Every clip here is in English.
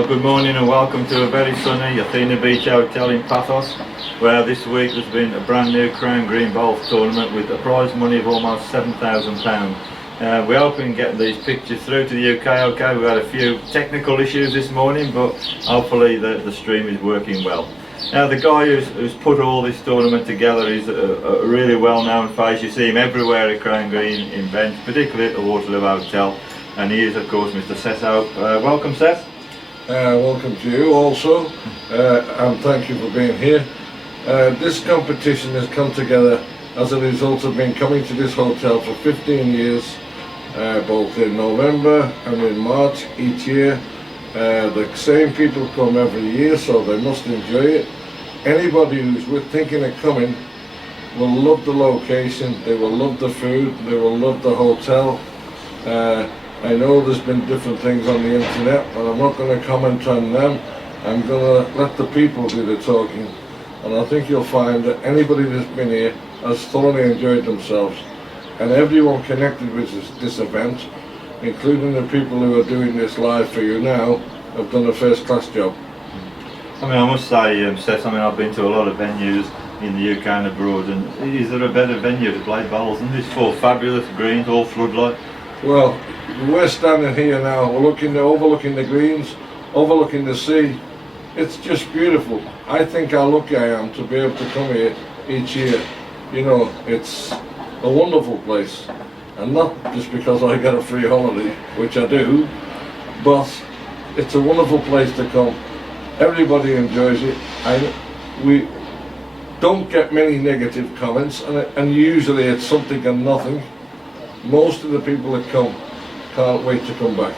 Well, good morning and welcome to a very sunny Athena Beach Hotel in Paphos, where this week there's been a brand new Crown Green Bowls tournament with a prize money of almost £7,000. We're hoping to get these pictures through to the UK okay. We've had a few technical issues this morning, but hopefully the stream is working well. Now, the guy who's put all this tournament together is a really well-known face. You see him everywhere at Crown Green events, particularly at the Waterloo Hotel, and he is of course Mr. Ces Hope. Welcome, Ces. Welcome to you also, and thank you for being here. This competition has come together as a result of being coming to this hotel for 15 years, both in November and in March each year. The same people come every year, so they must enjoy it. Anybody who's thinking of coming will love the location, they will love the food, they will love the hotel. I know there's been different things on the internet, but I'm not going to comment on them. I'm going to let the people do the talking, and I think you'll find that anybody that's been here has thoroughly enjoyed themselves, and everyone connected with this event, including the people who are doing this live for you now, have done a first-class job. I mean, I must say, Ces, I've been to a lot of venues in the UK and abroad, and is there a better venue to play bowls than this? Four fabulous greens, all floodlight. Well, we're standing here now, we're overlooking the greens, overlooking the sea. It's just beautiful. I think how lucky I am to be able to come here each year. You know, it's a wonderful place, and not just because I get a free holiday, which I do, but it's a wonderful place to come. Everybody enjoys it. We don't get many negative comments, and usually it's something and nothing. Most of the people that come can't wait to come back.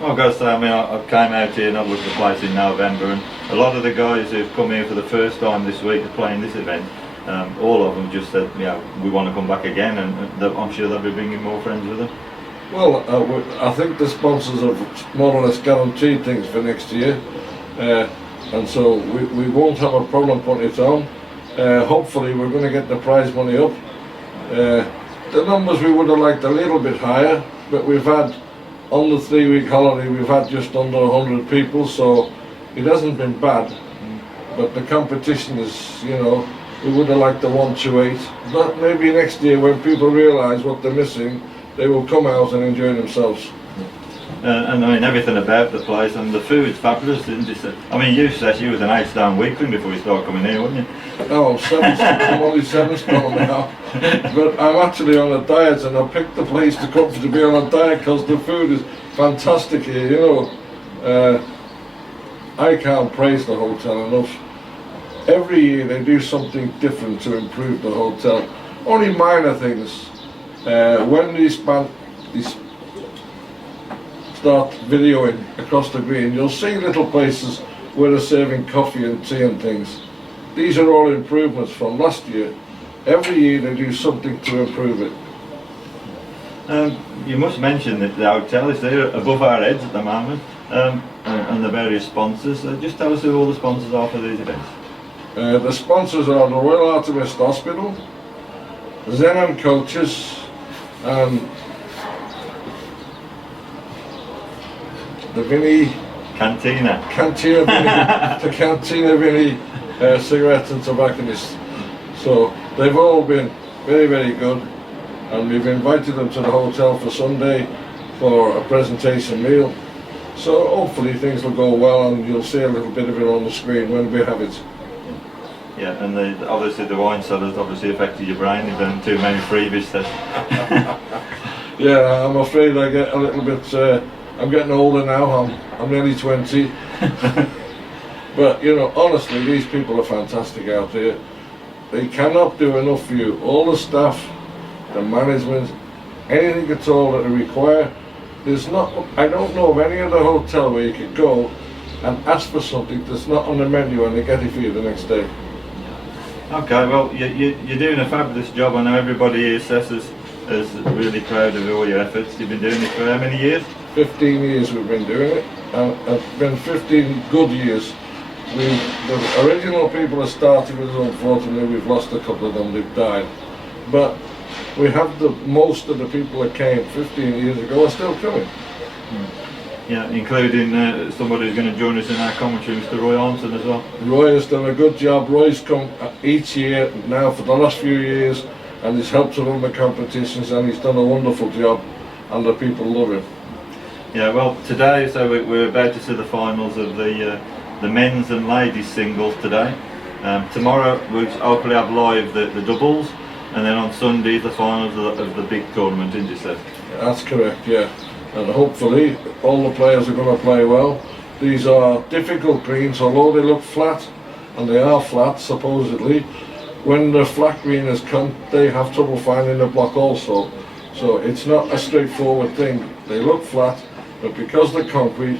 Well, I've got to say, I came out here and I've looked at the place in November, and a lot of the guys who've come here for the first time this week to play in this event, all of them just said, we want to come back again, and I'm sure they'll be bringing more friends with them. Well, I think the sponsors have more or less guaranteed things for next year, and so we won't have a problem putting it on. Hopefully we're going to get the prize money up. The numbers we would have liked a little bit higher, but we've had, on the 3-week holiday, we've had just under 100 people, so it hasn't been bad. But the competition is, we would have liked the 128. But maybe next year, when people realise what they're missing, they will come out and enjoy themselves. And everything about the place, and the food's fabulous, isn't it? You said you was an 8-stone weakling before you started coming here, weren't you? No, I'm only 7 stone now. But I'm actually on a diet, and I picked the place to come to be on a diet because the food is fantastic here, I can't praise the hotel enough. Every year they do something different to improve the hotel. Only minor things. When these start videoing across the green, you'll see little places where they're serving coffee and tea and things. These are all improvements from last year. Every year they do something to improve it. You must mention that the hotel is there above our heads at the moment, and the various sponsors. Just tell us who all the sponsors are for these events. The sponsors are the Royal Artemis Hospital, Zen Coaches, and the Vinny Cantina Vinny, the Cantina Vinny cigarettes and tobacconists. So they've all been very, very good, and we've invited them to the hotel for Sunday for a presentation meal. So hopefully things will go well, and you'll see a little bit of it on the screen when we have it. Yeah, and obviously the wine cellars obviously affected your brain. You've done too many freebies then. Yeah, I'm afraid I get a little bit. I'm getting older now. I'm nearly 20. But honestly, these people are fantastic out there. They cannot do enough for you. All the staff, the management, anything at all that they require. I don't know of any other hotel where you could go and ask for something that's not on the menu and they get it for you the next day. Okay, well, you're doing a fabulous job. I know everybody here, Ces, is really proud of all your efforts. You've been doing it for how many years? 15 years we've been doing it, and it's been 15 good years. The original people that started with us, unfortunately, we've lost a couple of them, they've died. But we have most of the people that came 15 years ago are still coming. Yeah, including somebody who's going to join us in our commentary, Mr. Roy Armson as well. Roy has done a good job. Roy's come each year now for the last few years, and he's helped to run the competitions, and he's done a wonderful job, and the people love him. Yeah, well, today, so we're about to see the finals of the men's and ladies singles today. Tomorrow we'll hopefully have live the doubles, and then on Sunday the finals of the big tournament, isn't it, Seth? That's correct, yeah. And hopefully all the players are going to play well. These are difficult greens, although they look flat, and they are flat supposedly. When the flat greeners come, they have trouble finding the block also. So it's not a straightforward thing. They look flat, but because they're concrete,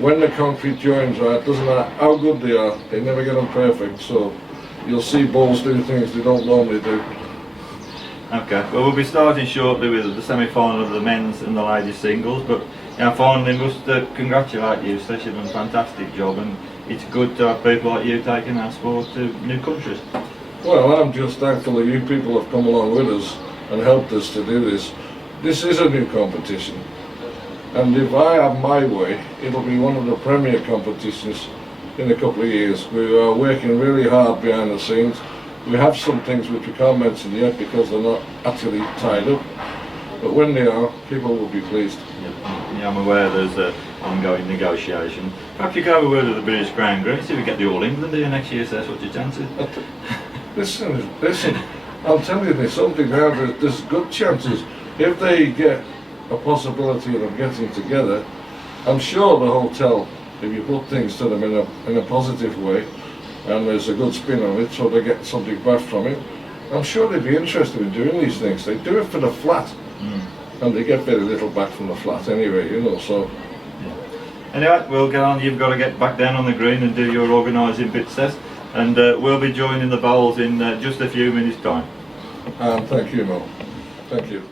when the concrete joins right, it doesn't matter how good they are, they never get them perfect. So you'll see bowls do things they don't normally do. Okay, well, we'll be starting shortly with the semi-final of the men's and the ladies singles, but finally must congratulate you, Stacey, you've done a fantastic job, and it's good to have people like you taking our sport to new countries. Well, I'm just thankful that you people have come along with us and helped us to do this. This is a new competition, and if I have my way, it'll be one of the premier competitions in a couple of years. We are working really hard behind the scenes. We have some things which we can't mention yet because they're not actually tied up, but when they are, people will be pleased. Yeah, I'm aware there's an ongoing negotiation. Perhaps you could have a word with the British Crown Green, see if we get the All England here next year, so what's your chances? Listen, I'll tell you there's something now, there's good chances. If they get a possibility of them getting together, I'm sure the hotel, if you put things to them in a positive way, and there's a good spin on it, so they get something back from it, I'm sure they'd be interested in doing these things. They do it for the flat, and they get very little back from the flat anyway, you know, so. Yeah. Anyway, we'll get on, you've got to get back down on the green and do your organising bit, Seth, and we'll be joining the bowls in just a few minutes' time. And thank you, Mo. Thank you.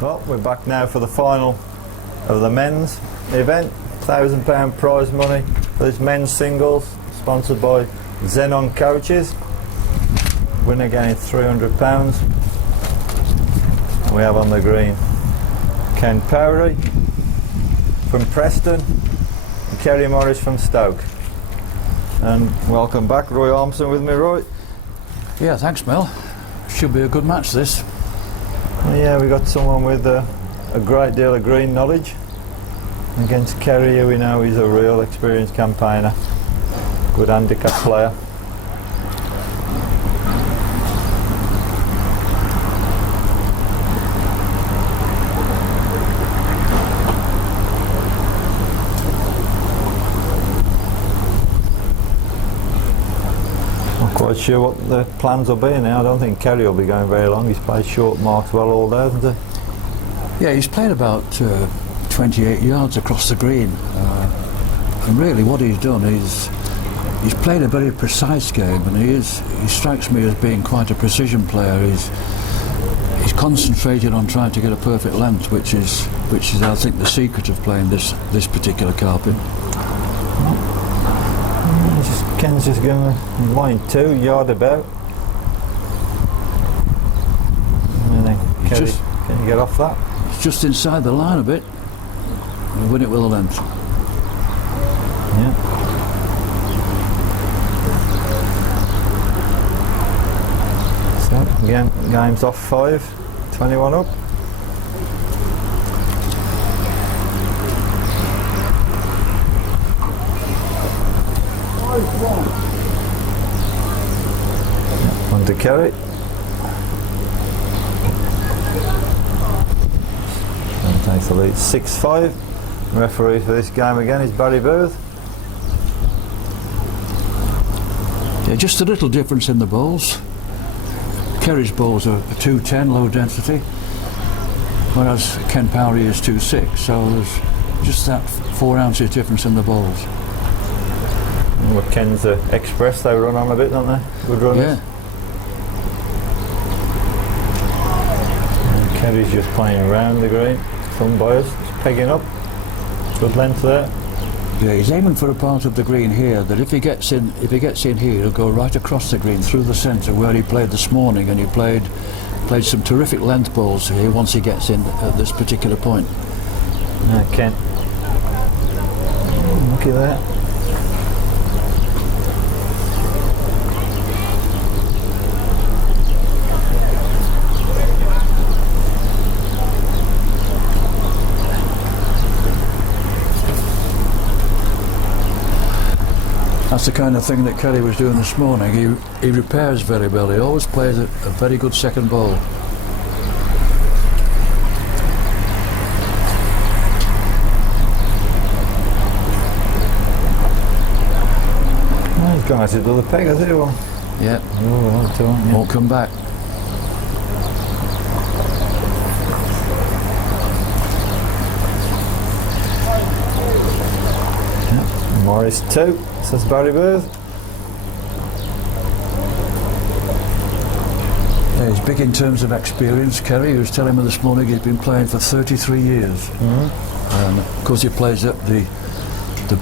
Well, we're back now for the final of the men's event. £1,000 prize money for this men's singles, sponsored by Xenon Coaches. Winner getting £300. We have on the green Ken Powry from Preston and Kerry Morris from Stoke. And welcome back, Roy Armson with me, Roy. Yeah, thanks, Mel. Should be a good match, this. Yeah, we got someone with a great deal of green knowledge against Kerry, who we know is a real experienced campaigner, good handicap player. Quite sure what the plans will be now. I don't think Kerry will be going very long. He's played short marks well all day, hasn't he? Yeah, he's played about 28 yards across the green, and really what he's done is he's played a very precise game, and he strikes me as being quite a precision player. He's concentrated on trying to get a perfect length, which is I think the secret of playing this particular carpet. Ken's just going to line 2 yard about. And then Kerry, can you get off that? It's just inside the line a bit. And win it with a length. Yeah. So again, game's off 5, 21 up. On to Kerry. And takes the lead 6-5. Referee for this game again is Barry Booth. Yeah, just a little difference in the bowls. Kerry's balls are 210 low density, whereas Ken Powery is 2.6, so there's just that 4 ounces difference in the balls. Well, Ken's the Express, they run on a bit, don't they? Good runners. Yeah. And Kerry's just playing around the green. Some boys just pegging up. Good length there. Yeah, he's aiming for a part of the green here that if he gets in here, he'll go right across the green through the centre where he played this morning, and he played some terrific length balls here once he gets in at this particular point. Ken. Looky there. That's the kind of thing that Kelly was doing this morning. He repairs very well. He always plays a very good second ball. Oh, he's gone at it with a peg, has he? Well, Yeah, oh, yeah. won't come back. Morris 2, says Barry Bird. Yeah, he's big in terms of experience. Kerry, who was telling me this morning, he's been playing for 33 years. And of course he plays at the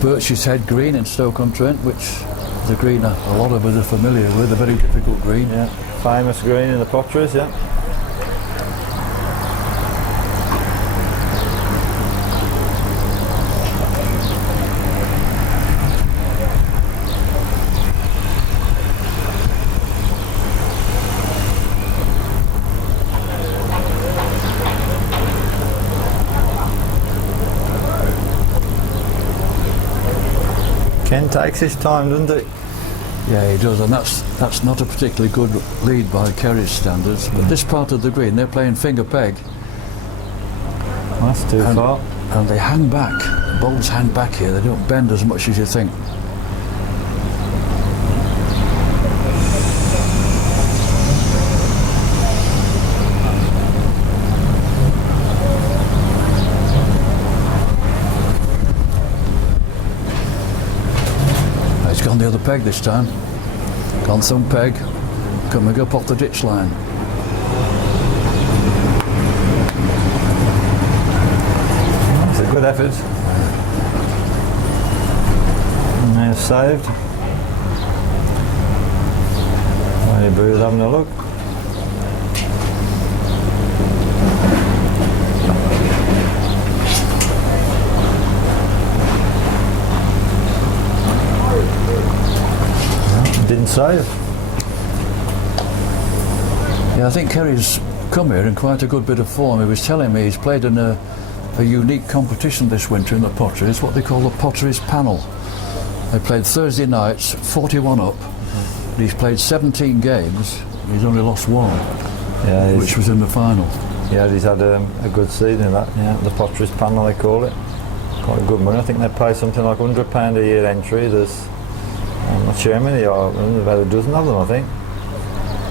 Birch's Head Green in Stoke-on-Trent, which is a green a lot of us are familiar with, a very difficult green. Yeah, famous green in the potteries, yeah. Ken takes his time, doesn't he? Yeah, he does, and that's not a particularly good lead by Kerry's standards. But this part of the green, they're playing finger peg. That's too far. And they hang back. The balls hang back here. They don't bend as much as you think. He's gone the other peg this time. Gone some peg. Coming up off the ditch line. That's a good effort. And they're saved. Barry Bird having a look. Didn't save. Yeah, I think Kerry's come here in quite a good bit of form. He was telling me he's played in a unique competition this winter in the pottery. It's what they call the Potteries Panel. They played Thursday nights, 41 up. He's played 17 games. He's only lost one, Yeah, which was in the final. yeah, he's had a good season in that. Yeah, the Potteries Panel they call it. Quite good money. I think they pay something like £100 a year entry. I'm not sure how many are, about a dozen of them I think.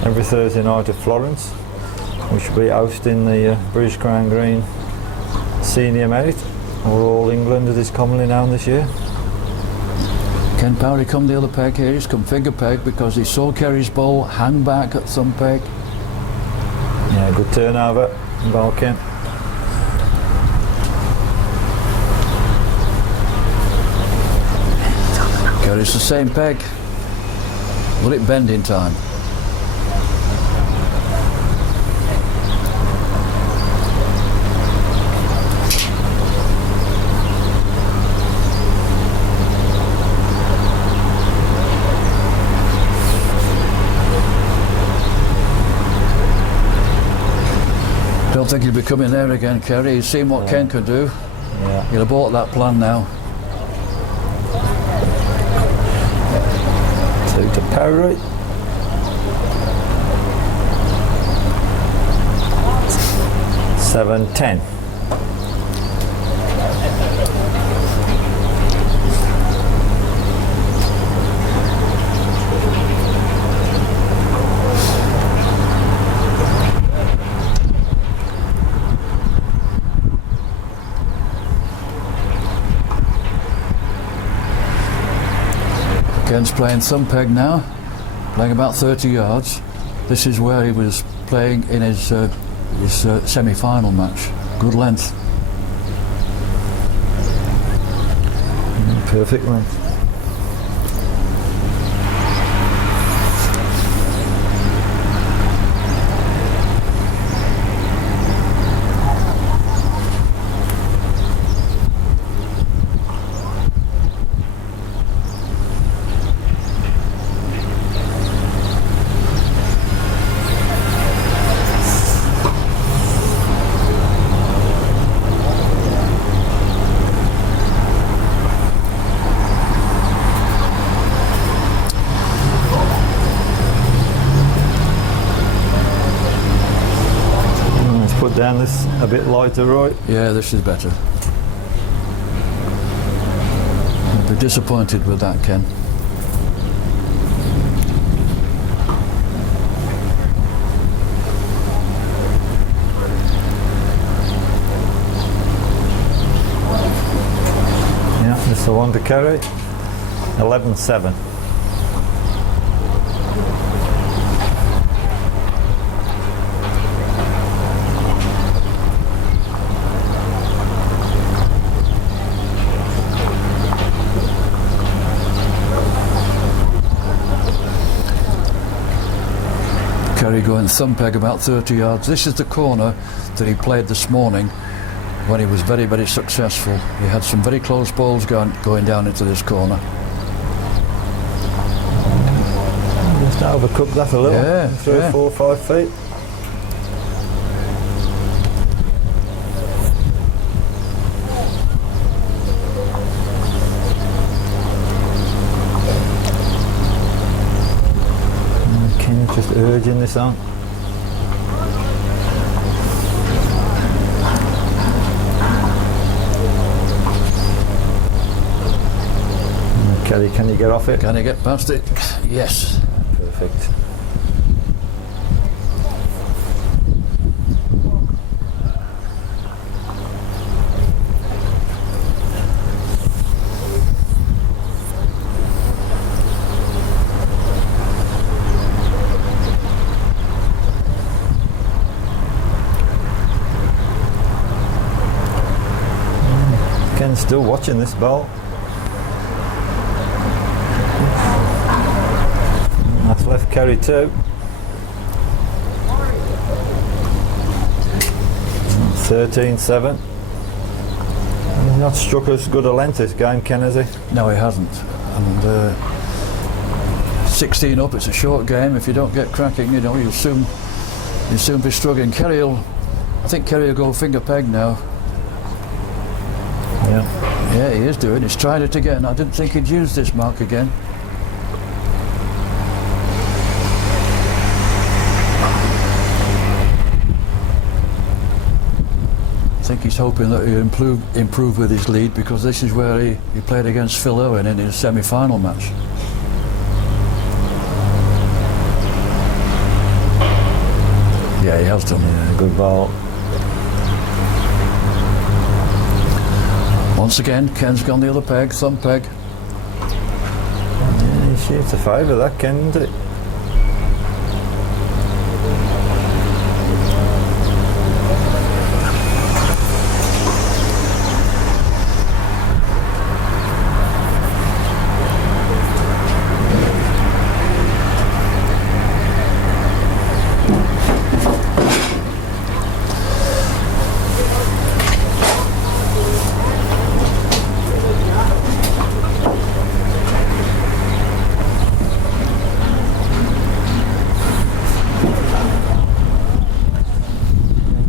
Every Thursday night at Florence, we should be hosting the British Crown Green Senior Merit, or All England as it's commonly known this year. Ken Powery come the other peg here. He's come finger peg because he saw Kerry's ball hang back at some peg. Yeah, good turnover, ball Ken. Kerry's the same peg. Will it bend in time? Don't think he'll be coming there again, Kerry. He's seen what Ken could do. Yeah. He'll have bought that plan now. To Powery. $7.10. Ken's playing thumb peg now, playing about 30 yards. This is where he was playing in his semi-final match. Good length. Perfect length. Put down this a bit lighter, right? Yeah, this is better. I'd be disappointed with that, Ken. Yeah, this is the one to carry. 11-7. Kerry going thumb peg about 30 yards. This is the corner that he played this morning when he was very, very successful. He had some very close balls going down into this corner. Just overcooked that a little. Yeah, 3, 4, 5 feet. Just urging this on. Kelly, can you get off it? Can he get past it? Yes. Perfect. Ken's still watching this ball. That's left carry 2. 13-7. He's not struck as good a length this game, Ken, has he? No, he hasn't. And 16 up, it's a short game. If you don't get cracking, you know, you'll soon be struggling. I think Kerry will go finger peg now. Yeah, he is doing. He's tried it again. I didn't think he'd use this mark again. I think he's hoping that he'll improve with his lead, because this is where he played against Phil Owen in his semi-final match. Yeah, he has done. Yeah, good ball. Once again, Ken's gone the other peg, thumb peg. Yeah, he shoots a favour that, Ken, isn't it?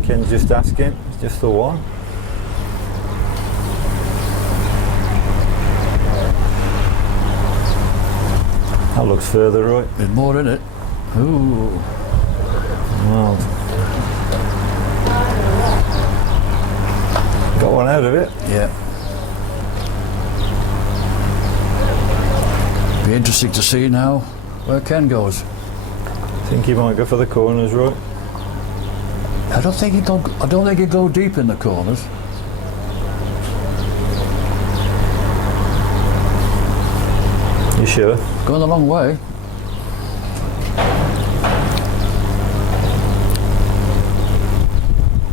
Ken's just asking, it's just the one. That looks further right. There's more in it. Ooh. Well, got one out of it. Yeah. Be interesting to see now where Ken goes. Think he might go for the corners, right? I don't think he'd go deep in the corners. You sure? Going a long way.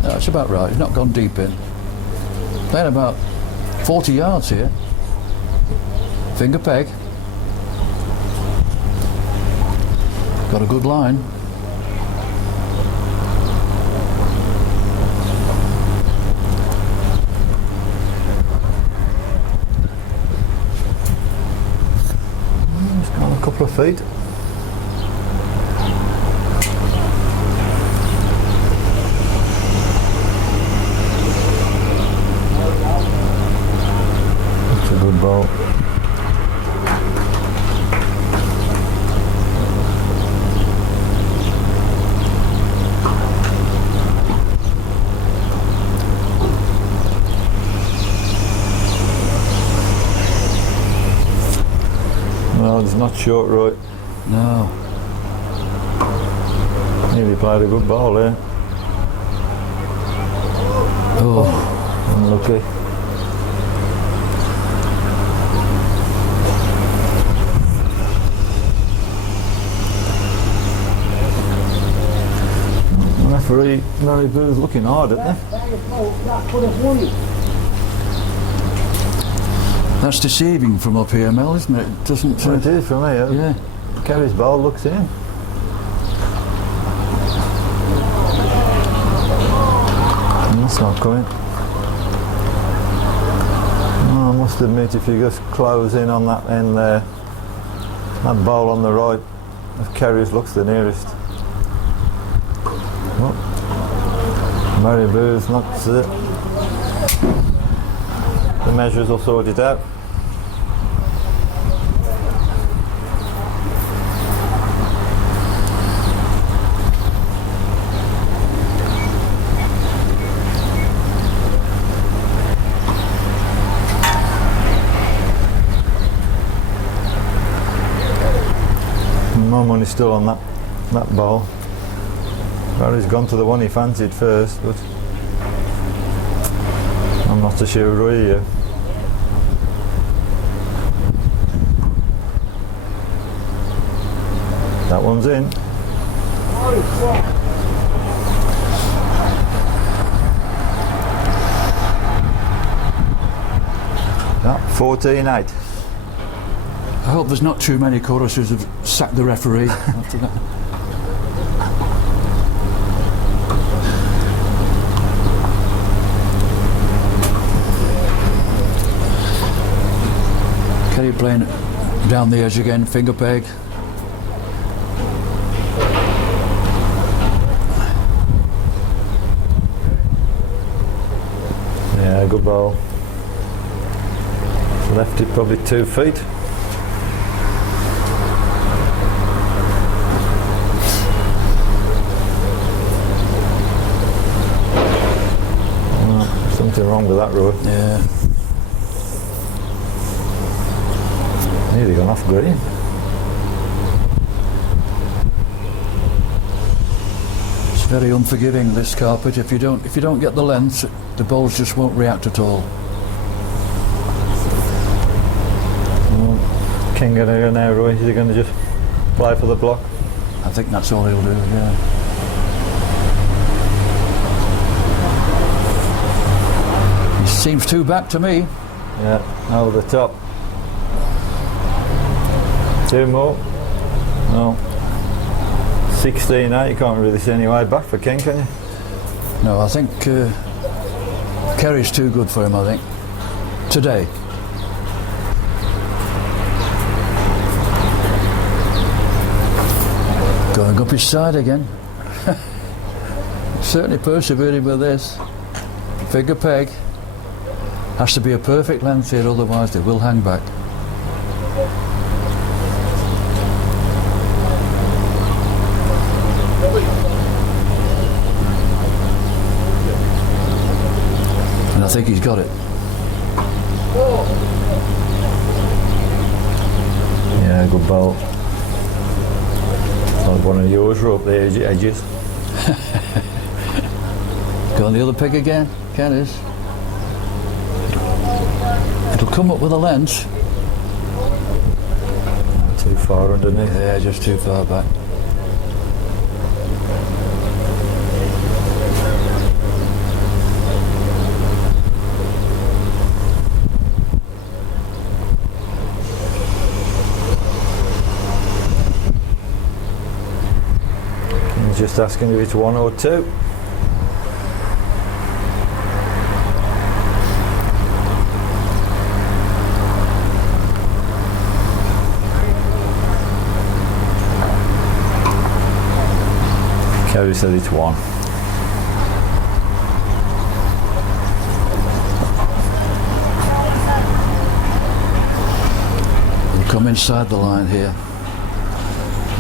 That's about right. He's not gone deep in. Playing about 40 yards here. Finger peg. Got a good line. It's gone a couple of feet. It's a good ball. No, it's not short right. No. Nearly played a good ball there. Oh, Unlucky. Referee Mary Booth looking hard at them. that's deceiving from up here, Mel, isn't it? It doesn't. Well, it is for me. Yeah. Kerry's ball looks in. That's not coming. Oh, I must admit, if you just close in on that end there, that ball on the right of Kerry's looks the nearest. Oh. Mary Booth knocks it. The measures will sort it out. My money's still on that ball. Barry's gone to the one he fancied first, but I'm not so sure really yet. That one's in. That 14-8. I hope there's not too many choruses who've sacked the referee after that. Kerry playing down the edge again, finger peg. Yeah, good ball. Left it probably 2 feet. Something wrong with that road. Yeah. Nearly gone off green. It's very unforgiving, this carpet. If you don't get the length, the balls just won't react at all. King gonna go now, Roy? Is he gonna just play for the block? I think that's all he'll do, yeah. He seems too back to me. Yeah, over the top. 2 more. No. 16-8. You can't really see any way back for King, can you? No, I think Kerry's too good for him, I think. Today. Going up his side again. Certainly persevering with this. Finger peg. Has to be a perfect length here, otherwise they will hang back. And I think he's got it. Yeah, good ball. Like one of yours were up the edges. Go on the other peg again, Kennis. It'll come up with a lens. Too far underneath. Yeah, just too far back. He's just asking if it's 1 or 2. Kerry said it's 1. We come inside the line here.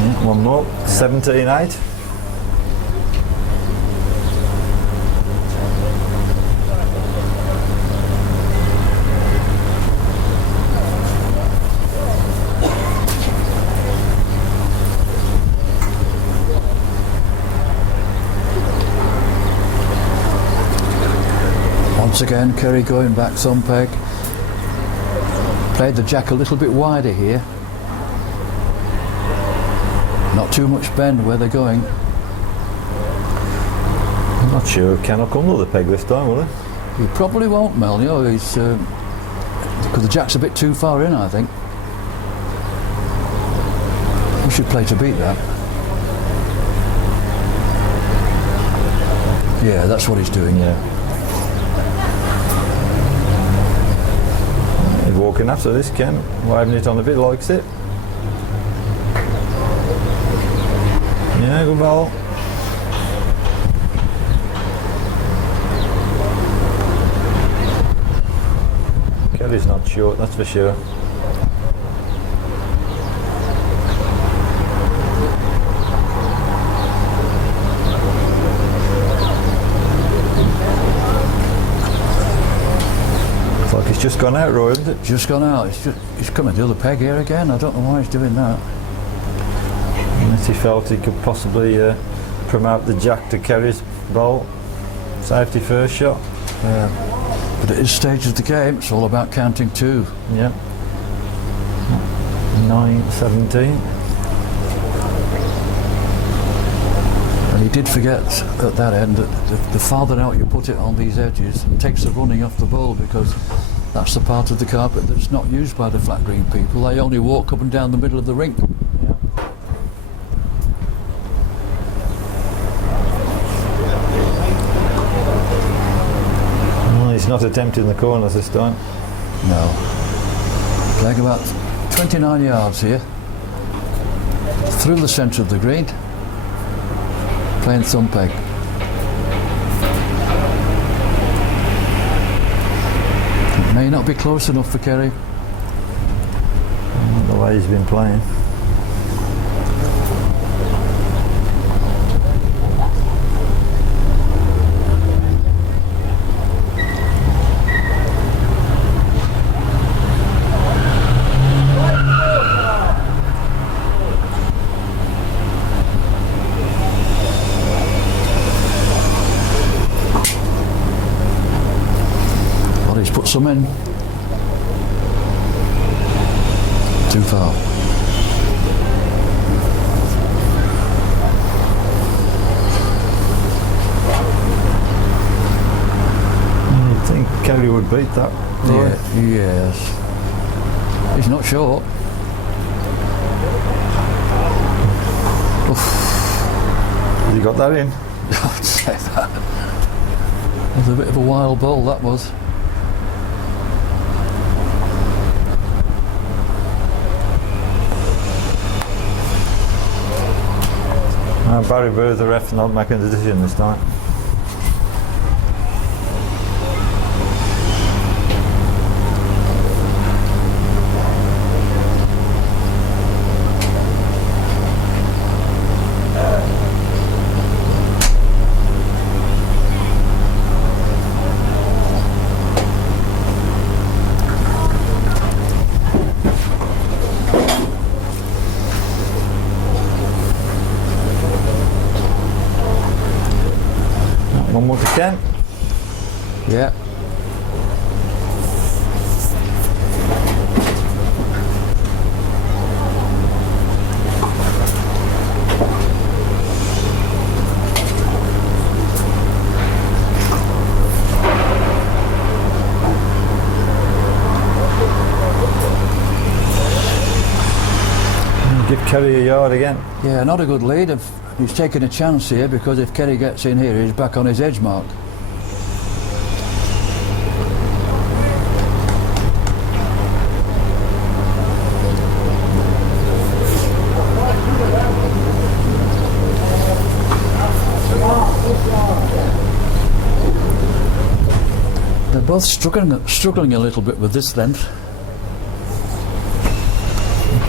Yeah, 1 more. 17.8. Once again, Kerry going back some peg. Played the jack a little bit wider here. Not too much bend where they're going. I'm not sure if Ken will come to the peg this time, will he? He probably won't, Mel. You know, he's because the jack's a bit too far in, I think. We should play to beat that. Yeah, that's what he's doing. Yeah. He's walking after this, Ken. Waving it on a bit, likes it. Yeah, good ball. Kelly's not short, that's for sure. Looks like he's just gone out, Roy, isn't it? Just gone out. He's coming the other peg here again. I don't know why he's doing that. Unless he felt he could possibly promote the jack to Kerry's bowl. Safety first shot. But at this stage of the game, it's all about counting 2. Yeah. 9-17. And he did forget at that end that the farther out you put it on these edges, it takes the running off the ball, because that's the part of the carpet that's not used by the flat green people. They only walk up and down the middle of the rink. He's not attempting the corners this time. No. Playing about 29 yards here. Through the centre of the green. Playing thumb peg. It may not be close enough for Kerry. The way he's been playing. Put some in. Too far. I think Kerry would beat that. Yeah, yes. He's not short. Has he got that in? I'd say that. It was a bit of a wild ball, that was. Barry Bird, the ref, not making the decision this time. One more to Ken. Yeah. Give Kerry a yard again. Yeah, not a good lead. He's taking a chance here because if Kerry gets in here, he's back on his edge mark. They're both struggling a little bit with this length.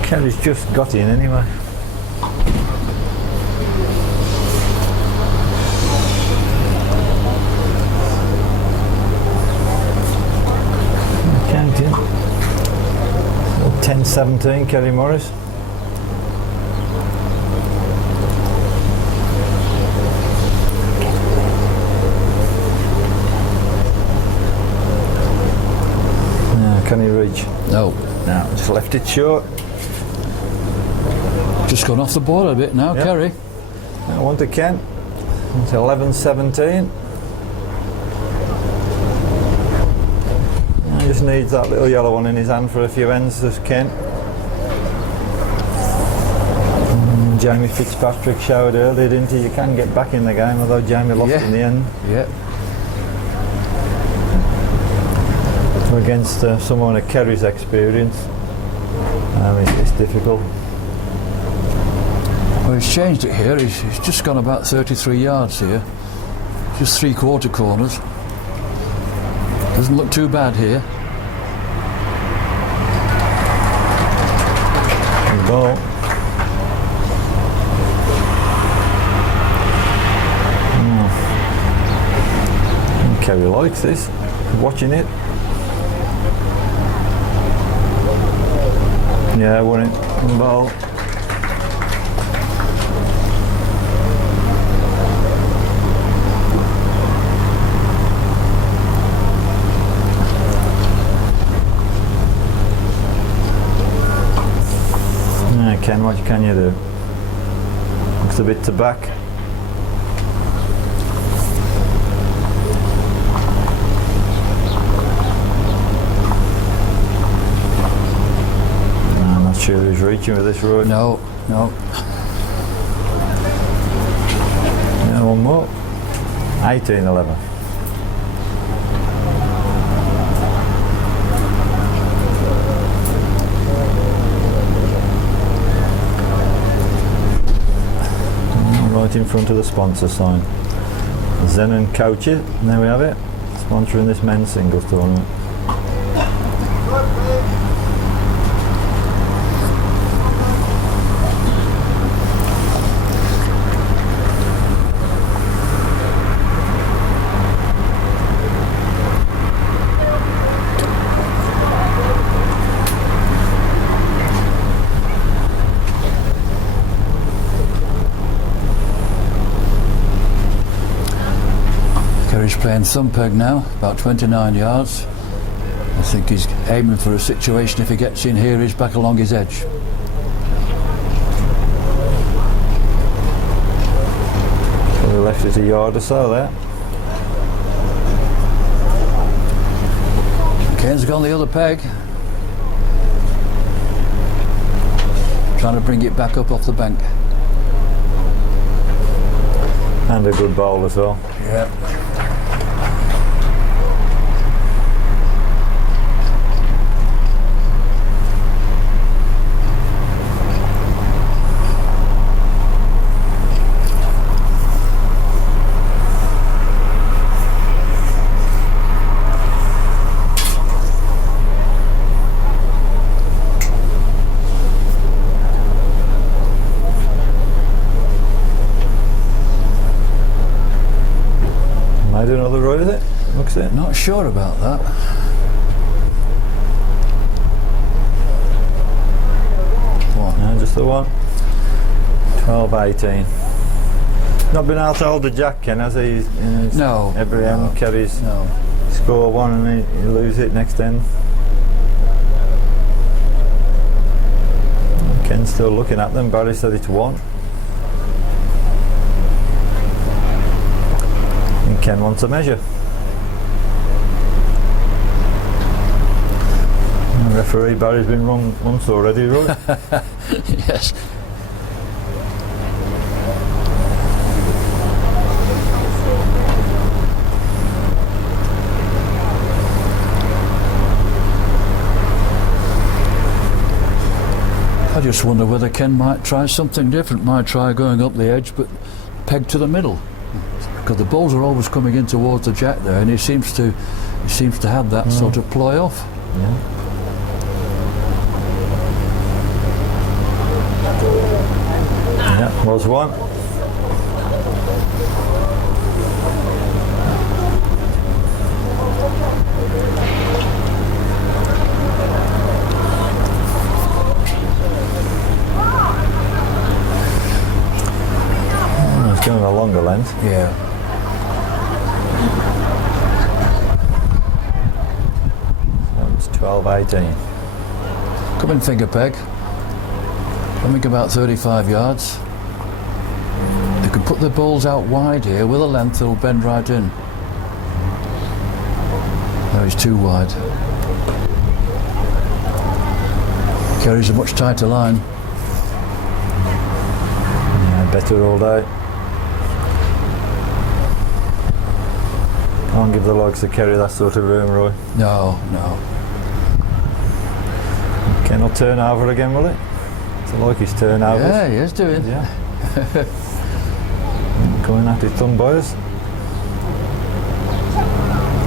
Kerry's just got in anyway. Counting. 10-17, Kerry Morris. Can he reach? No. No, just left it short. Just gone off the ball a bit now, Yep. Kerry. I want to Ken. It's 11-17. He just needs that little yellow one in his hand for a few ends, does Ken. Jamie Fitzpatrick showed earlier, didn't he? You can get back in the game, although Jamie lost in the end. Yeah. Against someone of Kerry's experience, it's difficult. Well, he's changed it here. He's just gone about 33 yards here. Just 3/4 corners. Doesn't look too bad here. Good ball. Kerry likes this. Watching it. Yeah, won it. Good ball. Ken, what can you do? Looks a bit to back. I'm not sure who's reaching with this road. No, no. Yeah, one more. 18-11. Right in front of the sponsor sign. Zen and Coaches, and there we have it, sponsoring this men's singles tournament. Kerry's playing thumb peg now, about 29 yards. I think he's aiming for a situation, if he gets in here, he's back along his edge. Probably left it a yard or so there. Ken's gone the other peg. Trying to bring it back up off the bank. And a good bowl as well. Yeah. Made another row with it, looks it. Not sure about that. What? No, just the one. 12-18. Not been able to hold the jack, Ken, has he? No. Every end carries. No. Score one and he lose it next end. Ken's still looking at them. Barry said it's one. And Ken wants a measure. And the Referee Barry's been wrong once already, right? Yes. I just wonder whether Ken might try something different, might try going up the edge but peg to the middle. Because the balls are always coming in towards the jack there, and he seems to have that sort of ploy off. Yeah. Yeah, was one. It's going a longer length. Yeah. It's 12-18. Come in finger peg. Coming about 35 yards. You can put the balls out wide here with a length that'll bend right in. No, he's too wide. Carries a much tighter line. Yeah, better all day. Can't give the likes of Kerry that sort of room, Roy. No, no. Ken will turn over again, will it? It's like his turnovers. Yeah, he is doing. Yeah. Going at it, thumb boys.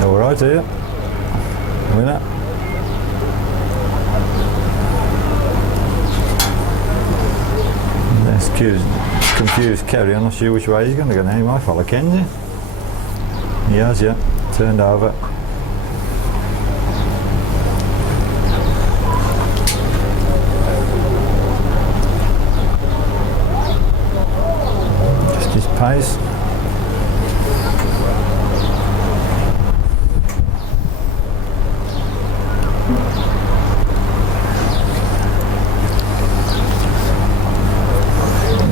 All right here. Winner. Excuse, confused Kerry. I'm not sure which way he's going to go now. He might follow Kenzie. He has, yeah. Turned over. Just his pace.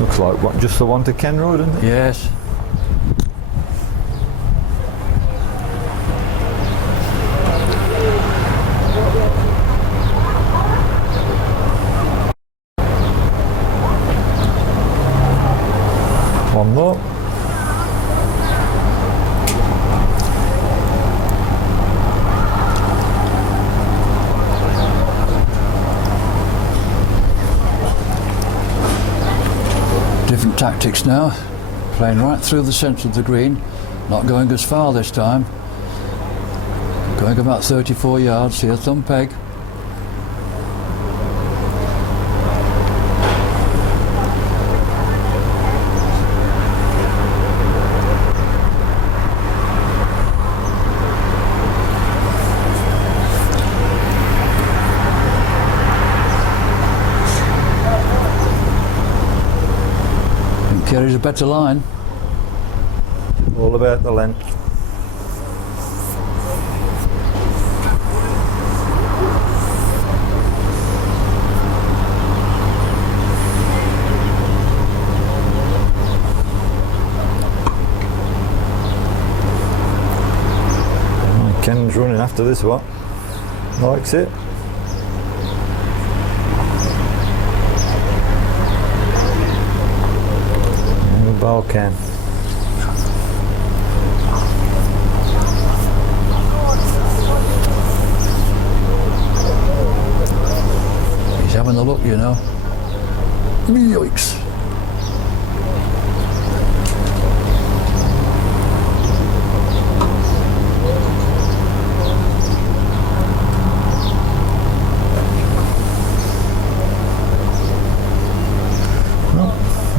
Looks like what, just the one to Ken Road, isn't it? Yes. One more. Different tactics now. Playing right through the centre of the green. Not going as far this time. Going about 34 yards here, thumb peg. Carries a better line. All about the length. Ken's running after this one. Likes it. Ball Ken. He's having a look, you know. Yikes.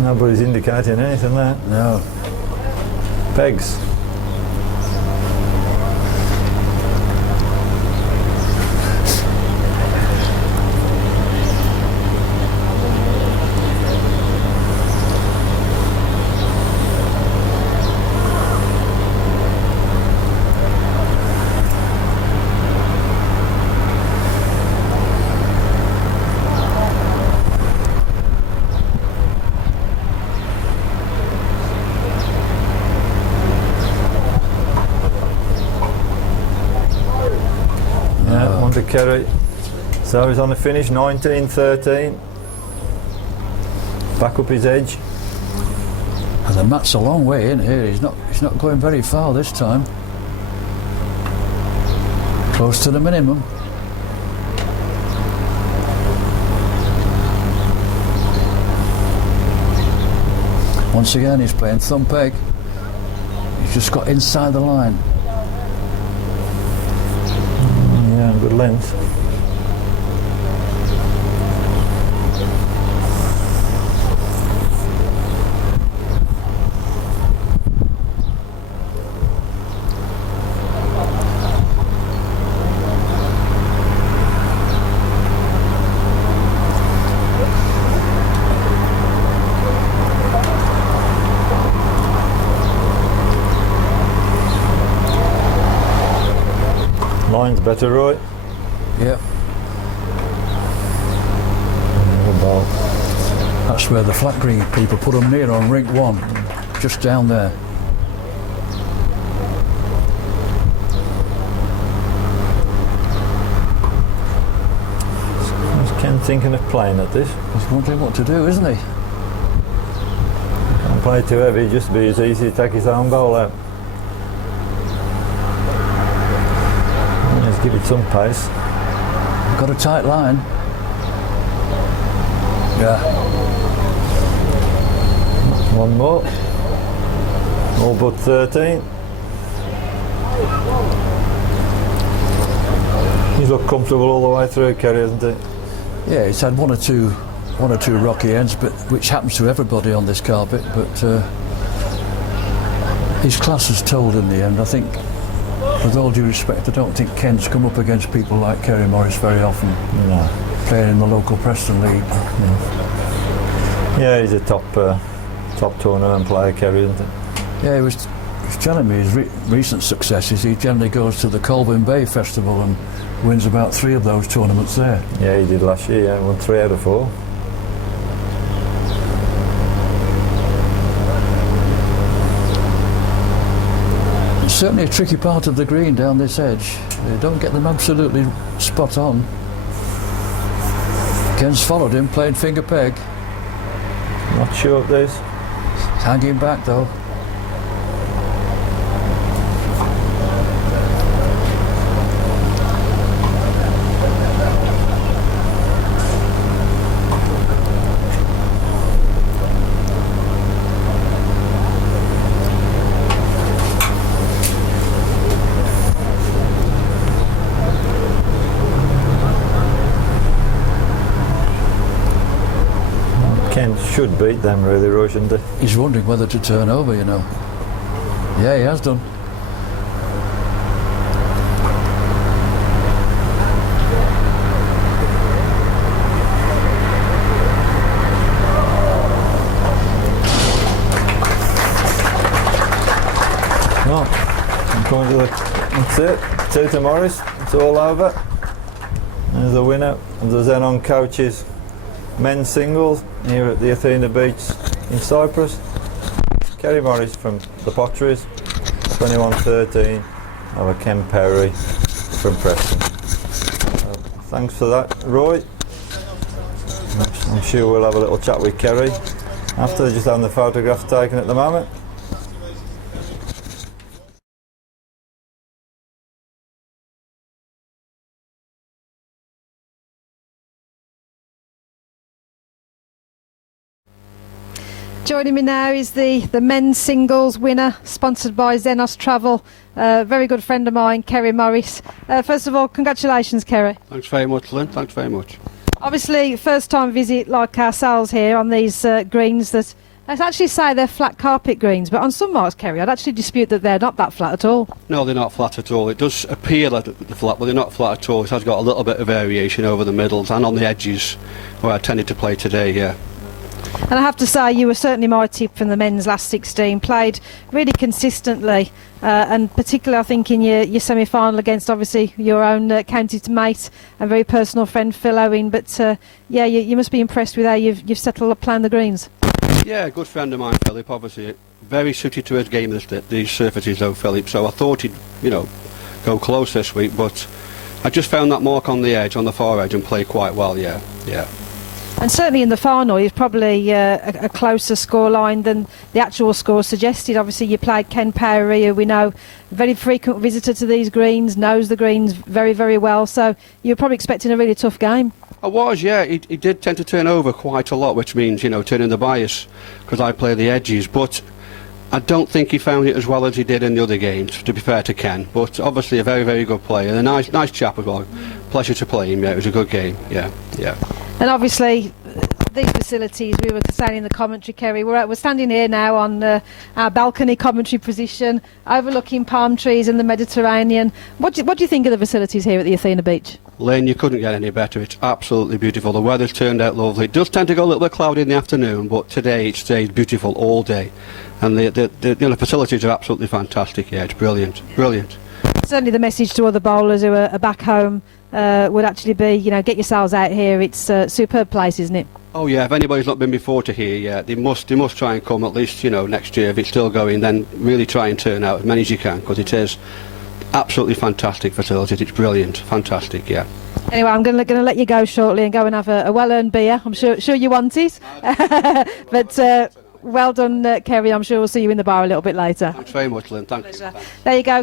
Nobody's indicating anything there. No. Pegs. To carry So he's on the finish, 19-13. Back up his edge. And the mat's a long way in here. He's not going very far this time. Close to the minimum. Once again, he's playing thumb peg. He's just got inside the line. Yeah, good length. Line's better, Roy. Yep. Good ball. That's where the flat green people put them near on rink 1. Just down there. Is Ken thinking of playing at this? He's wondering what to do, isn't he? Can't play too heavy, just be as easy to take his own goal out. Let's give it some pace. Got a tight line. Yeah. One more. All but 13. He's looked comfortable all the way through, Kerry, hasn't he? Yeah, it's had one or two rocky ends, but which happens to everybody on this carpet. But his class has told in the end. I think, with all due respect, I don't think Ken's come up against people like Kerry Morris very often. No. Playing in the local Preston League. Yeah, he's a top tournament player, Kerry, isn't he? Yeah, he was telling me his recent successes. He generally goes to the Colvin Bay Festival and wins about 3 of those tournaments there. Yeah, he did last year. Yeah, won 3 out of 4. It's certainly a tricky part of the green down this edge. They don't get them absolutely spot on. Ken's followed him, playing finger peg. Not sure of this. Hanging back though. Ken should beat them really, Roy, shouldn't he? He's wondering whether to turn over, you know. Yeah, he has done. Well, I'm going to that's it. 2 to Morris. It's all over. There's the winner of the Xenon Coaches men's singles here at the Athena Beach in Cyprus. Kerry Morris from the Potteries, 21-13 over Ken Perry from Preston. So, thanks for that, Roy. I'm sure we'll have a little chat with Kerry after. They're just having the photographs taken at the moment. Joining me now is the men's singles winner, sponsored by Xenos Travel. Very good friend of mine, Kerry Morris. First of all, congratulations, Kerry. Thanks very much, Lynn. Thanks very much. Obviously, first time visit like ourselves here on these greens that I'd actually say they're flat carpet greens, but on some marks, Kerry, I'd actually dispute that they're not that flat at all. No, they're not flat at all. It does appear like they're flat, but they're not flat at all. It has got a little bit of variation over the middles and on the edges, where I tended to play today, yeah. And I have to say, you were certainly my tip from the men's last 16. Played really consistently, and particularly I think in your semi-final against obviously your own county mate and very personal friend Phil Owen. But yeah, you must be impressed with how you've settled up playing the greens. Yeah, a good friend of mine, Philip, obviously. Very suited to his game, these surfaces though, Philip. So I thought he'd, go close this week, but I just found that mark on the edge, on the far edge, and played quite well, yeah. And certainly in the final, it's probably a closer scoreline than the actual score suggested. Obviously, you played Ken Powery, who we know, very frequent visitor to these greens, knows the greens very, very well. So you're probably expecting a really tough game. I was, yeah. He did tend to turn over quite a lot, which means, you know, turning the bias, because I play the edges. But I don't think he found it as well as he did in the other games, to be fair to Ken. But obviously a very, very good player, and a nice chap as well. Pleasure to play him, yeah. It was a good game, yeah. And obviously, these facilities, we were saying in the commentary, Kerry, we're standing here now on our balcony commentary position, overlooking palm trees and the Mediterranean. What do you think of the facilities here at the Athena beach? Lane, you couldn't get any better. It's absolutely beautiful. The weather's turned out lovely. It does tend to go a little bit cloudy in the afternoon, but today it stays beautiful all day. And the facilities are absolutely fantastic. Yeah, it's brilliant. Certainly the message to other bowlers who are back home would actually be, you know, get yourselves out here. It's a superb place, isn't it? Oh yeah, if anybody's not been before to here, yeah, they must try and come at least, you know, next year if it's still going. Then really try and turn out as many as you can, because it is absolutely fantastic facilities. It's brilliant, fantastic, yeah. Anyway, I'm going to let you go shortly and go and have a well-earned beer. I'm sure you want it, but well done, Kerry. I'm sure we'll see you in the bar a little bit later. Thanks very much, Lynn. Thanks. There you go.